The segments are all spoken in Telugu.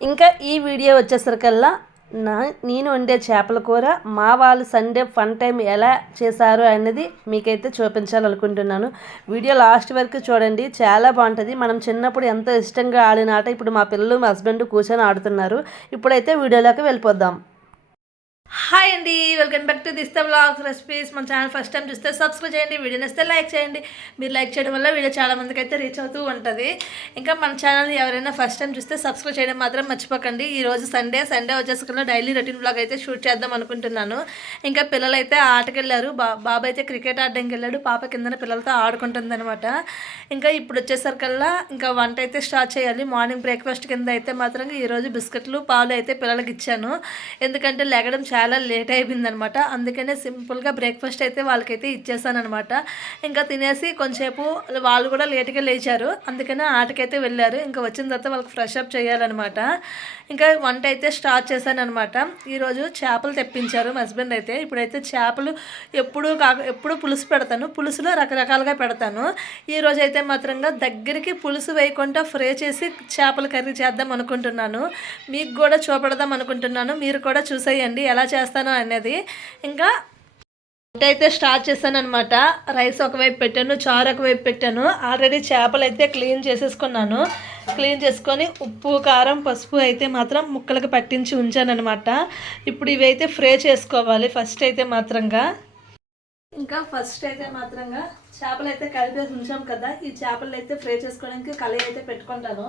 ఇంకా ఈ వీడియో వచ్చేసరికల్లా నేను వండే చేపల కూర మా వాళ్ళు సండే ఫన్ టైం ఎలా చేశారు అనేది మీకైతే చూపించాలనుకుంటున్నాను. వీడియో లాస్ట్ వరకు చూడండి, చాలా బాగుంటుంది. మనం చిన్నప్పుడు ఎంతో ఇష్టంగా ఆడిన ఆట ఇప్పుడు మా పిల్లలు మా హస్బెండ్ కూర్చొని ఆడుతున్నారు. ఇప్పుడైతే వీడియోలోకి వెళ్ళిపోదాం. హాయ్ అండి, welcome back to this the vlogs recipes. మన ఛానల్ ఫస్ట్ టైం చూస్తే సబ్స్క్రైబ్ చేయండి, వీడియో నచ్చితే లైక్ చేయండి. మీరు లైక్ చేయడం వల్ల వీడియో చాలా మందికి అయితే రీచ్ అవుతూ ఉంటుంది. ఇంకా మన ఛానల్ ఎవరైనా ఫస్ట్ టైం చూస్తే సబ్స్క్రైబ్ చేయడం మాత్రం మర్చిపోకండి. ఈరోజు సండే వచ్చేసరికి డైలీ రొటీన్ వ్లాగ్ అయితే షూట్ చేద్దాం అనుకుంటున్నాను. ఇంకా పిల్లలు అయితే ఆటకి వెళ్ళారు. బాబు అయితే క్రికెట్ ఆడడానికి వెళ్ళాడు, పాప కింద పిల్లలతో ఆడుకుంటుంది అనమాట. ఇంకా ఇప్పుడు వచ్చేసరికల్లా ఇంకా వంట అయితే స్టార్ట్ చేయాలి. మార్నింగ్ బ్రేక్ఫాస్ట్ కింద అయితే మాత్రం ఈరోజు బిస్కెట్లు పాలు అయితే పిల్లలకి ఇచ్చాను. ఎందుకంటే లెగడం చాలా లేట్ అయిపోయిందనమాట. అందుకనే సింపుల్గా బ్రేక్ఫాస్ట్ అయితే వాళ్ళకైతే ఇచ్చేసాను అనమాట. ఇంకా తినేసి కొంచెంసేపు వాళ్ళు కూడా లేట్గా లేచారు, అందుకనే ఆటకైతే వెళ్ళారు. ఇంకా వచ్చిన తర్వాత వాళ్ళకి ఫ్రెష్ అప్ చేయాలన్నమాట. ఇంకా వంట అయితే స్టార్ట్ చేశాను అనమాట. ఈరోజు చేపలు తెప్పించారు మా హస్బెండ్ అయితే. ఇప్పుడైతే చేపలు ఎప్పుడు పులుసు పెడతాను, పులుసులో రకరకాలుగా పెడతాను. ఈరోజు అయితే మాత్రంగా దగ్గరికి పులుసు వేయకుండా ఫ్రై చేసి చేపల కర్రీ చేద్దాం అనుకుంటున్నాను. మీకు కూడా చూపెడదాం అనుకుంటున్నాను, మీరు కూడా చూసేయండి ఎలా చేస్తాను అనేది. ఇంకా అయితే స్టార్ట్ చేశాను అనమాట. రైస్ ఒకవైపు పెట్టాను, చారు ఒకవైపు పెట్టాను. ఆల్రెడీ చేపలు అయితే క్లీన్ చేసేసుకున్నాను. క్లీన్ చేసుకొని ఉప్పు కారం పసుపు అయితే మాత్రం ముక్కలకు పట్టించి ఉంచాను అనమాట. ఇప్పుడు ఇవి అయితే ఫ్రై చేసుకోవాలి ఫస్ట్ అయితే మాత్రంగా. ఇంకా ఫస్ట్ అయితే మాత్రంగా చేపలు అయితే కలిపేసి ఉంచాం కదా, ఈ చేపలు అయితే ఫ్రై చేసుకోవడానికి కళాయి అయితే పెట్టుకుంటాను.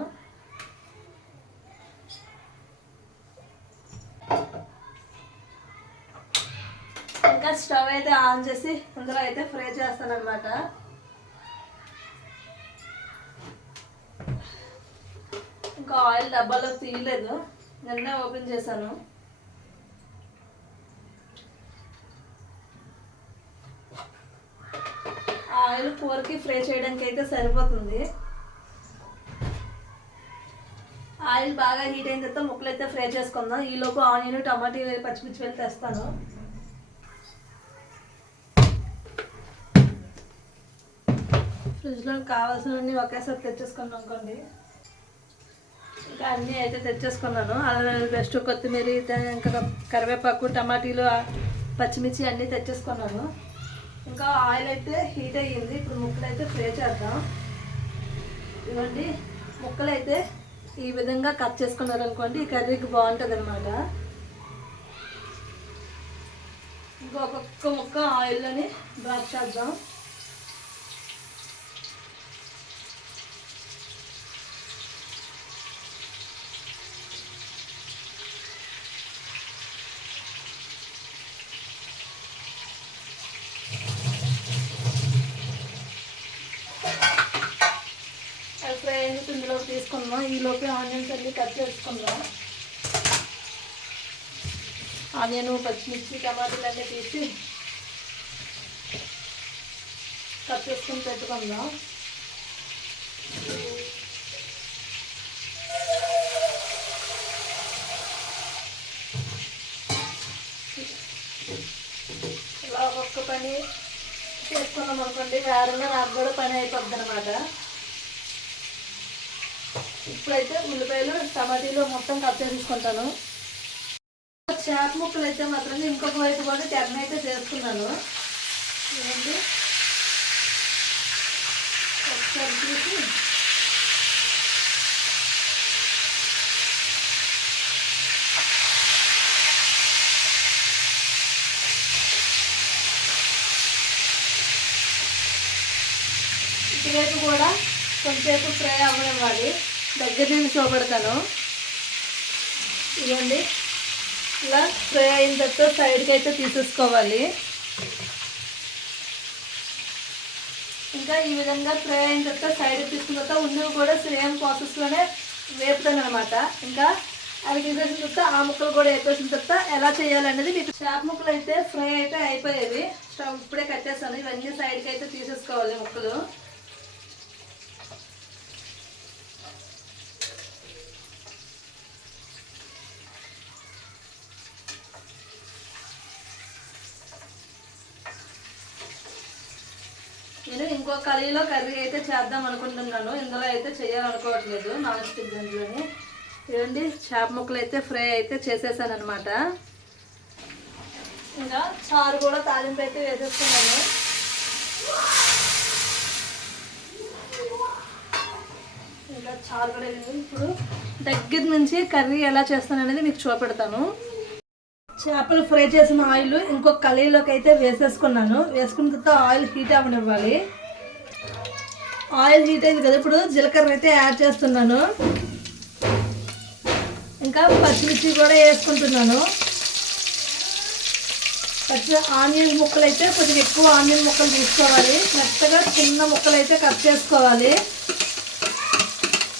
ఇంకా స్టవ్ అయితే ఆన్ చేసి అందులో అయితే ఫ్రై చేస్తాను అనమాట. ఇంకా ఆయిల్ డబ్బాలో తీయలేదు, నిన్నే ఓపెన్ చేశాను. ఆయిల్ కూరకి ఫ్రై చేయడానికి అయితే సరిపోతుంది. ఆయిల్ బాగా హీట్ అయిన తర్వాత ముక్కలు అయితే ఫ్రై చేసుకుందాం. ఈలోపు ఆనియన్ టమాటా పచ్చిమిర్చి వెళ్ళి తెస్తాను. ఫ్రిడ్జ్లో కావాల్సినవన్నీ ఒకేసారి తెచ్చేసుకున్నాం అనుకోండి. ఇంకా అన్నీ అయితే తెచ్చేసుకున్నాను. అల్లం బెస్ట్ కొత్తిమీర ఇంకా కరివేపాకు టమాటీలు పచ్చిమిర్చి అన్నీ తెచ్చేసుకున్నాను. ఇంకా ఆయిల్ అయితే హీట్ అయ్యింది. ఇప్పుడు ముక్కలు అయితే ఫ్రై చేద్దాం. ఇవ్వండి, ముక్కలు అయితే ఈ విధంగా కట్ చేసుకున్నారు అనుకోండి, ఈ కర్రీకి బాగుంటుంది అనమాట. ఇంకా ఒక్కొక్క ముక్క ఆయిల్లోని డ్రాప్ చేద్దాం. ఫ్రై అయిన ఇందులోకి తీసుకుందాం. ఈలోపే ఆనియన్స్ అన్నీ కట్ చేసుకుందాం. ఆనియన్ పచ్చిమిర్చి టమాటాలు అన్నీ తీసి కట్ చేసుకుని పెట్టుకుందాం. ఇలా ఒక్కొక్క పని చేసుకున్నాం అనుకోండి, వేరంగా నాకు కూడా పని అయిపోద్ది అనమాట. ఇప్పుడైతే ఉల్లిపాయలు టమాటీలు మొత్తం కట్ చేసుకుంటాను. చేప ముక్కలు అయితే మాత్రం ఇంకొక వైపు కూడా టర్న్ అయితే చేసుకున్నాను. ఏంటి ఒకసారి చూసి ఇటువైపు కూడా కొంచెంసేపు ఫ్రై అవ్వనివ్వాలి. దగ్గర నుంచి చూపెడతాను. ఇవ్వండి, ఇలా ఫ్రై అయిన తర్వాత సైడ్కి అయితే తీసేసుకోవాలి. ఇంకా ఈ విధంగా ఫ్రై అయిన తర్వాత సైడ్కి తీసుకున్న తర్వాత ఉన్నవి కూడా సేమ్ ప్రాసెస్లోనే వేపుతాను అనమాట. ఇంకా అవి తీసేసిన తర్వాత ఆ ముక్కలు కూడా వేపేసిన తర్వాత ఎలా చేయాలనేది మీకు. చేప ముక్కలు అయితే ఫ్రై అయితే అయిపోయేవి. స్టవ్ ఇప్పుడే కట్టేస్తాను. ఇవన్నీ సైడ్కి అయితే తీసేసుకోవాలి ముక్కలు. నేను ఇంకో కర్రీలో కర్రీ అయితే చేద్దాం అనుకుంటున్నాను. ఇందులో అయితే చేయాలనుకోవట్లేదు, నాన్ స్టిక్ దాంట్లోని. ఇదండి చేప ముక్కలు అయితే ఫ్రై అయితే చేసేసాను అనమాట. ఇంకా చారు కూడా తాలింపు అయితే వేసేస్తున్నాను. ఇంకా చారు కూడా ఇప్పుడు దగ్గర నుంచి కర్రీ ఎలా చేస్తాను అనేది మీకు చూపెడతాను. చేపలు ఫ్రై చేసిన ఆయిల్ ఇంకొక కళాయిలోకి అయితే వేసేసుకున్నాను. వేసుకున్న తర్వాత ఆయిల్ హీట్ అవ్వనివ్వాలి. ఆయిల్ హీట్ అయింది కదా, ఇప్పుడు జీలకర్ర అయితే యాడ్ చేస్తున్నాను. ఇంకా పచ్చిమిర్చి కూడా వేసుకుంటున్నాను. ఆనియన్ ముక్కలు అయితే కొద్దిగా ఎక్కువ ఆనియన్ ముక్కలు తీసుకోవాలి. మెత్తగా చిన్న ముక్కలు అయితే కట్ చేసుకోవాలి.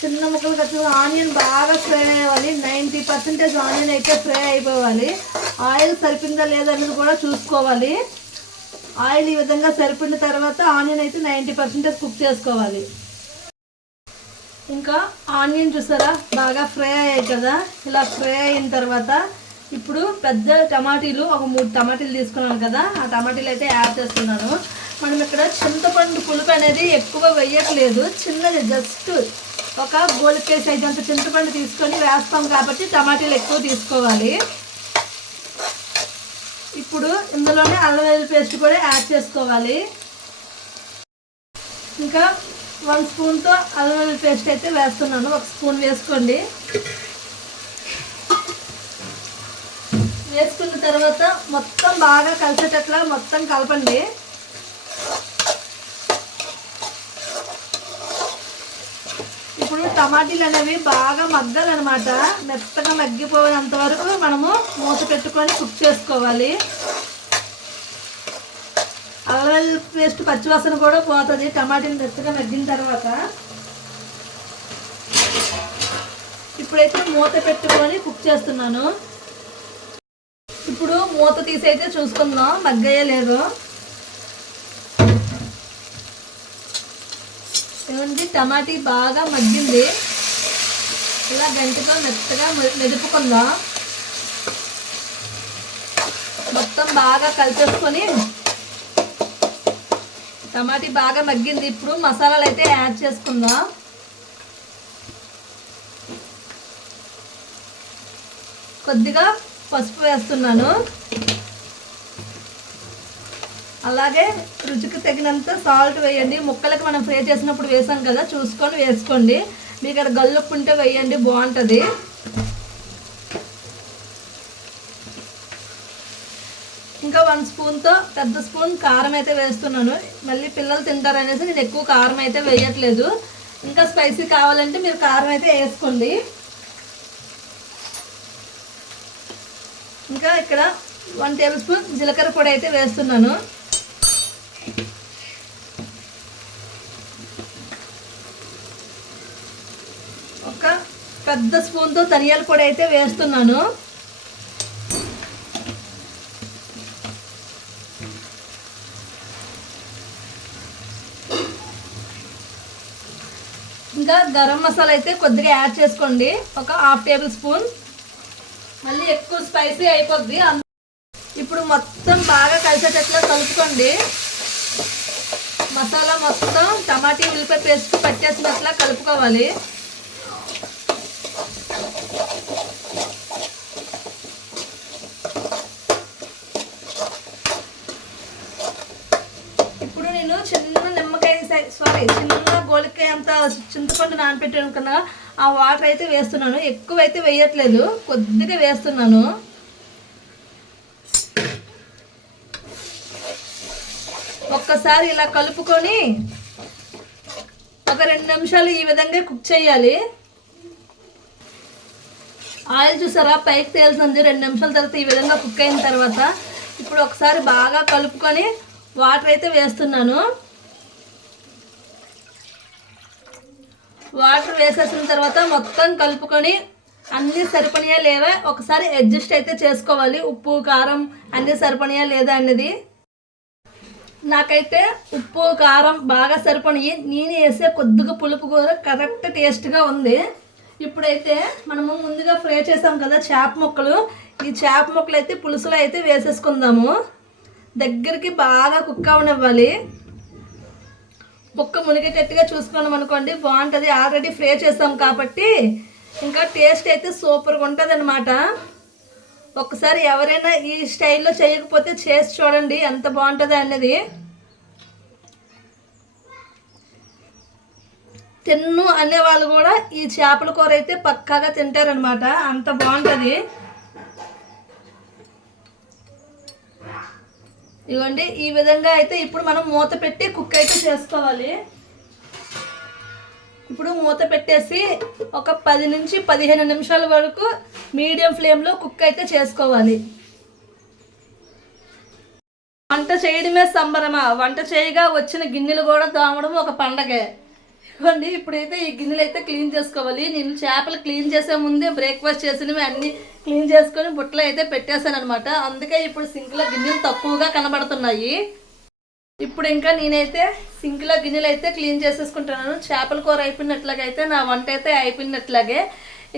చిన్న ముక్కలు కట్ ఆనియన్ బాగా ఫ్రై అవ్వాలి. 90% ఆనియన్ అయితే ఫ్రై అయిపోవాలి. ఆయిల్ సరిపోయిందా లేదనేది కూడా చూసుకోవాలి. ఆయిల్ ఈ విధంగా సరిపోయిన తర్వాత ఆనియన్ అయితే 90% కుక్ చేసుకోవాలి. ఇంకా ఆనియన్ చూసారా బాగా ఫ్రై అయ్యాయి కదా. ఇలా ఫ్రై అయిన తర్వాత ఇప్పుడు పెద్ద టమాటీలు ఒక 3 టమాటీలు తీసుకున్నాను కదా, ఆ టమాటీలు అయితే యాడ్ చేస్తున్నాను. మనం ఇక్కడ చింతపండు పులుపు అనేది ఎక్కువ వేయట్లేదు. చిన్నది జస్ట్ ఒక గోలికే సైజ్ అంత చింతపండు తీసుకొని వేస్తాం కాబట్టి టమాటీలు ఎక్కువ తీసుకోవాలి. ఇప్పుడు ఇందులోనే అల్లం వెల్లుల్లి పేస్ట్ కూడా యాడ్ చేసుకోవాలి. ఇంకా 1 స్పూన్తో అల్లం వెల్లుల్లి పేస్ట్ అయితే వేస్తున్నాను. 1 స్పూన్ వేసుకోండి. వేసుకున్న తర్వాత మొత్తం బాగా కలిసేటట్లా మొత్తం కలపండి. ఇప్పుడు టమాటీలు అనేవి బాగా మగ్గాలన్నమాట. మెత్తగా మగ్గిపోయేంత వరకు మనము మూత పెట్టుకొని కుక్ చేసుకోవాలి. అల్లం వెల్లుల్లి పేస్ట్ పచ్చివాసన కూడా పోతుంది టమాటీలు మెత్తగా మగ్గిన తర్వాత. ఇప్పుడైతే మూత పెట్టుకొని కుక్ చేస్తున్నాను. ఇప్పుడు మూత తీసి అయితే చూసుకుందాం మగ్గయ్యే లేదు. ఏమండి టమాటీ బాగా మగ్గింది. ఇలా గంటతో మెత్తగా మెదుపుకుందాం. మొత్తం బాగా కలిపేసుకొని టమాటీ బాగా మగ్గింది. ఇప్పుడు మసాలాలు అయితే యాడ్ చేసుకుందాం. కొద్దిగా పసుపు వేస్తున్నాను. అలాగే రుచికి తగినంత సాల్ట్ వేయండి. ముక్కలకి మనం ఫ్రై చేసినప్పుడు వేసాం కదా, చూసుకొని వేసుకోండి. మీకు ఇక్కడ గల్లుప్పు ఉంటే వేయండి, బాగుంటుంది. ఇంకా 1 స్పూన్తో పెద్ద స్పూన్ కారం అయితే వేస్తున్నాను. మళ్ళీ పిల్లలు తింటారనేసి నేను ఎక్కువ కారం అయితే వేయట్లేదు. ఇంకా స్పైసీ కావాలంటే మీరు కారం అయితే వేసుకోండి. ఇంకా ఇక్కడ 1 టేబుల్ స్పూన్ జీలకర్ర పొడి అయితే వేస్తున్నాను. ఒక పెద్ద స్పూన్తో ధనియాల పొడి అయితే వేస్తున్నాను. ఇంకా గరం మసాలా అయితే కొద్దిగా యాడ్ చేసుకోండి. ఒక 1/2 టేబుల్ స్పూన్. మళ్ళీ ఎక్కువ స్పైసీ అయిపోద్ది. ఇప్పుడు మొత్తం బాగా కలిసేటట్లు కలుపుకోండి. మసాలా మొత్తం టమాటీ ఉల్లిపాయ పేస్ట్ పట్టేసినట్లా కలుపుకోవాలి. ఇప్పుడు నేను చిన్న గోలికాయ అంత చింతపండు నానబెట్టాను కన్నా ఆ వాటర్ అయితే వేస్తున్నాను. ఎక్కువ అయితే వేయట్లేదు, కొద్దిగా వేస్తున్నాను. ఒక్కసారి ఇలా కలుపుకొని ఒక 2 నిమిషాలు ఈ విధంగా కుక్ చేయాలి. ఆయిల్ చూసారా పైకి తేలుతుంది. 2 నిమిషాల తర్వాత ఈ విధంగా కుక్ అయిన తర్వాత ఇప్పుడు ఒకసారి బాగా కలుపుకొని వాటర్ అయితే వేస్తున్నాను. వాటర్ వేసేసిన తర్వాత మొత్తం కలుపుకొని అన్నీ సరిపడియా లేవా ఒకసారి అడ్జస్ట్ అయితే చేసుకోవాలి. ఉప్పు కారం అన్నీ సరిపడియా లేదా అనేది. నాకైతే ఉప్పు కారం బాగా సరిపడి నేను వేసే కొద్దిగా పులుపు కూర కరెక్ట్ టేస్ట్గా ఉంది. ఇప్పుడైతే మనము ముందుగా ఫ్రై చేసాం కదా చేప ముక్కలు, ఈ చేప ముక్కలు అయితే పులుసులో అయితే వేసేసుకుందాము. దగ్గరికి బాగా కుక్ అవనివ్వాలి. ముక్క మునిగేటట్టుగా చూసుకున్నాం అనుకోండి బాగుంటుంది. ఆల్రెడీ ఫ్రై చేసాం కాబట్టి ఇంకా టేస్ట్ అయితే సూపర్గా ఉంటుంది అనమాట. ఒకసారి ఎవరైనా ఈ స్టైల్లో చేయకపోతే చేసి చూడండి ఎంత బాగుంటుంది అన్నది. తిన్ను అనే వాళ్ళు కూడా ఈ చేపల కూర అయితే పక్కాగా తింటారనమాట, అంత బాగుంటుంది. ఇవ్వండి, ఈ విధంగా అయితే ఇప్పుడు మనం మూత పెట్టి కుక్ అయితే చేసుకోవాలి. ఇప్పుడు మూత పెట్టేసి ఒక 10 నుంచి 15 నిమిషాల వరకు మీడియం ఫ్లేమ్లో కుక్ అయితే చేసుకోవాలి. వంట చేయడమే సంబరమా, వంట చేయగా వచ్చిన గిన్నెలు కూడా తోమడం ఒక పండగే. ఇవ్వండి, ఇప్పుడైతే ఈ గిన్నెలు అయితే క్లీన్ చేసుకోవాలి. నేను చేపలు క్లీన్ చేసే ముందే బ్రేక్ఫాస్ట్ చేసినవి అన్నీ క్లీన్ చేసుకొని బుట్టలో అయితే పెట్టేశాను అనమాట. అందుకే ఇప్పుడు సింక్లో గిన్నెలు తక్కువగా కనబడుతున్నాయి. ఇప్పుడు ఇంకా నేనైతే సింక్లో గిన్నెలు అయితే క్లీన్ చేసేసుకుంటున్నాను. చేపల కూర అయిపోయినట్లాగైతే నా వంట అయితే అయిపోయినట్లాగే.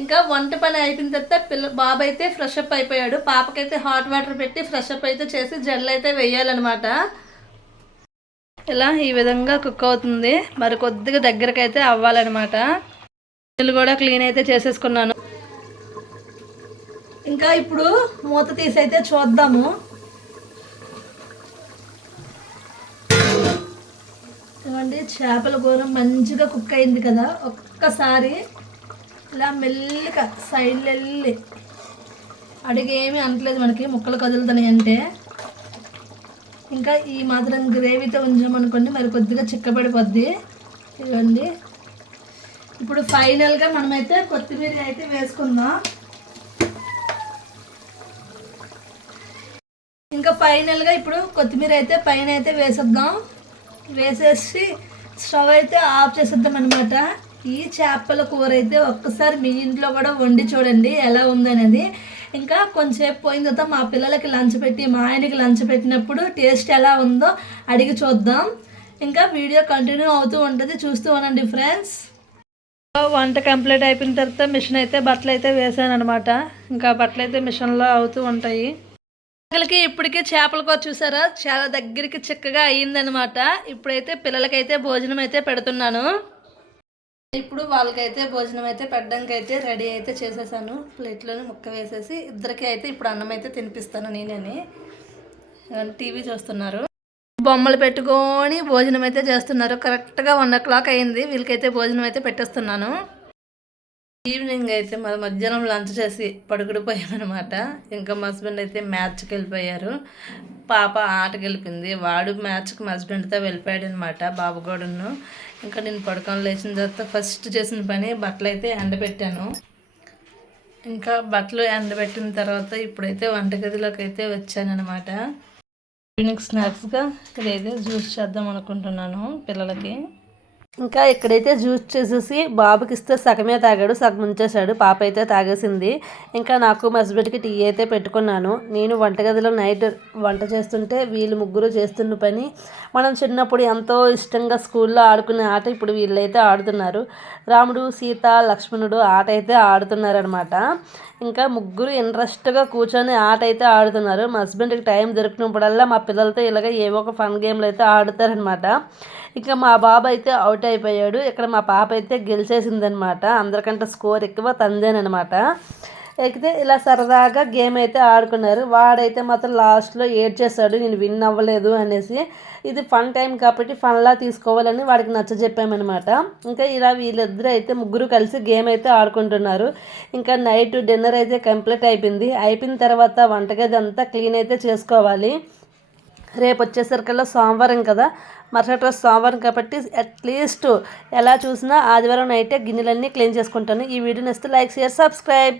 ఇంకా వంట పని అయిపోయిన తర్వాత బాబు అయితే ఫ్రెష్ అప్ అయిపోయాడు. పాపకైతే హాట్ వాటర్ పెట్టి ఫ్రెష్ అప్ అయితే చేసి జడలు అయితే వేయాలన్నమాట. ఇలా ఈ విధంగా కుక్ అవుతుంది. మరి కొద్దిగా దగ్గరకు అయితే అవ్వాలన్నమాట. గిన్నెలు కూడా క్లీన్ అయితే చేసేసుకున్నాను. ఇంకా ఇప్పుడు మూత తీసి అయితే చూద్దాము. ఇవ్వండి, చేపల కూర మంచిగా కుక్ అయింది కదా. ఒక్కసారి ఇలా మెల్లిగా సైడ్లో వెళ్ళి అడిగేమీ అనట్లేదు మనకి, ముక్కలు కదులుతున్నాయి అంటే. ఇంకా ఈ మాత్రం గ్రేవీతో ఉంచామనుకోండి మరి కొద్దిగా చిక్కబడిపోద్ది. ఇవ్వండి, ఇప్పుడు ఫైనల్గా మనమైతే కొత్తిమీర అయితే వేసుకుందాం. ఇంకా ఫైనల్గా ఇప్పుడు కొత్తిమీర అయితే పైన అయితే వేసేద్దాం. వేసేసి స్టవ్ అయితే ఆఫ్ చేసేద్దాం అనమాట. ఈ చేపల కూర అయితే ఒక్కసారి మీ ఇంట్లో కూడా వండి చూడండి ఎలా ఉందనేది. ఇంకా కొంచెంసేపు పోయిన తర్వాత మా పిల్లలకి లంచ్ పెట్టి మా ఆయనకి లంచ్ పెట్టినప్పుడు టేస్ట్ ఎలా ఉందో అడిగి చూద్దాం. ఇంకా వీడియో కంటిన్యూ అవుతూ ఉంటుంది, చూస్తూ ఉండండి ఫ్రెండ్స్. వంట కంప్లీట్ అయిపోయిన తర్వాత మిషన్ అయితే బట్టలు అయితే వేసాను అనమాట. ఇంకా బట్టలు అయితే మిషన్లో అవుతూ ఉంటాయి. పిల్లలకి ఇప్పటికే చేపల కూర చూసారా, చాలా దగ్గరికి చిక్కగా అయ్యిందనమాట. ఇప్పుడైతే పిల్లలకైతే భోజనం అయితే పెడుతున్నాను. ఇప్పుడు వాళ్ళకైతే భోజనం అయితే పెట్టడానికి అయితే రెడీ అయితే చేసేసాను. ప్లేట్లోని ముక్క వేసేసి ఇద్దరికి అయితే ఇప్పుడు అన్నం అయితే తినిపిస్తాను నేనని. టీవీ చూస్తున్నారు, బొమ్మలు పెట్టుకొని భోజనం అయితే చేస్తున్నారు. కరెక్ట్గా 1 o'clock అయింది. వీళ్ళకైతే భోజనం అయితే పెట్టేస్తున్నాను. ఈవినింగ్ అయితే మరి మధ్యాహ్నం లంచ్ చేసి పడుకుడిపోయామన్నమాట. ఇంకా మా హస్బెండ్ అయితే మ్యాచ్కి వెళ్ళిపోయారు. పాప ఆటకి వెళ్ళిపోయింది. వాడు మ్యాచ్కి మా హస్బెండ్తో వెళ్ళిపోయాడు అనమాట, బాబు కూడాను. ఇంకా నేను పడుకొని లేచిన తర్వాత ఫస్ట్ చేసిన పని బట్టలు అయితే ఎండబెట్టాను. ఇంకా బట్టలు ఎండబెట్టిన తర్వాత ఇప్పుడైతే వంటగదిలోకి అయితే వచ్చానమాట. ఈవినింగ్ స్నాక్స్గా ఇదైతే జ్యూస్ చేద్దాం అనుకుంటున్నాను పిల్లలకి. ఇంకా ఇక్కడైతే జ్యూస్ చేసేసి బాబుకి ఇస్తే సగమే తాగాడు, సగం ఉంచేశాడు. పాప అయితే తాగేసింది. ఇంకా నాకు మా హస్బెండ్కి టీ అయితే పెట్టుకున్నాను. నేను వంటగదిలో నైట్ వంట చేస్తుంటే వీళ్ళు ముగ్గురు చేస్తున్న పని మనం చిన్నప్పుడు ఎంతో ఇష్టంగా స్కూల్లో ఆడుకునే ఆట ఇప్పుడు వీళ్ళైతే ఆడుతున్నారు. రాముడు సీత లక్ష్మణుడు ఆట అయితే ఆడుతున్నారనమాట. ఇంకా ముగ్గురు ఇంట్రెస్ట్గా కూర్చొని ఆట అయితే ఆడుతున్నారు. మా హస్బెండ్కి టైం దొరికినప్పుడల్లా మా పిల్లలతో ఇలాగ ఏవో ఒక ఫన్ గేమ్లు అయితే ఆడుతారనమాట. ఇంకా మా బాబు అయితే అవుట్ అయిపోయాడు. ఇక్కడ మా పాప అయితే గెలిచేసిందనమాట. అందరికంటే స్కోర్ ఎక్కువ తందేనమాట. అయితే ఇలా సరదాగా గేమ్ అయితే ఆడుకున్నారు. వాడైతే మాత్రం లాస్ట్లో ఏడ్చేశాడు, నేను విన్ అవ్వలేదు అనేసి. ఇది ఫన్ టైం కాబట్టి ఫన్లా తీసుకోవాలని వాడికి నచ్చజెప్పామన్నమాట. ఇంకా ఇలా వీళ్ళిద్దరూ అయితే ముగ్గురు కలిసి గేమ్ అయితే ఆడుకుంటున్నారు. ఇంకా నైట్ డిన్నర్ అయితే కంప్లీట్ అయిపోయింది. అయిపోయిన తర్వాత వంటగది అంతా క్లీన్ అయితే చేసుకోవాలి. రేపు వచ్చేసరికల్లా సోమవారం కదా, మరుసటి రోజు సోమవారం కాబట్టి అట్లీస్ట్ ఎలా చూసినా ఆదివారం నైటే గిన్నెలన్నీ క్లీన్ చేసుకుంటాను. ఈ వీడియో నచ్చితే లైక్, షేర్, సబ్స్క్రైబ్.